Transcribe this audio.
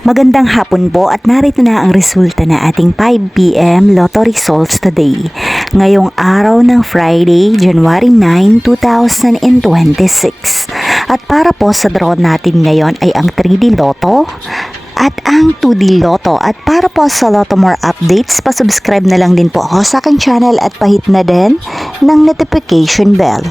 Magandang hapon po at narito na ang resulta na ating 5 PM Lotto results today. Ngayong araw ng Friday, January 9, 2026. At para po sa draw natin ngayon ay ang 3D Lotto at ang 2D Lotto. At para po sa Lotto More updates, pasubscribe na lang din po ako sa aking channel at pahit na din ng notification bell.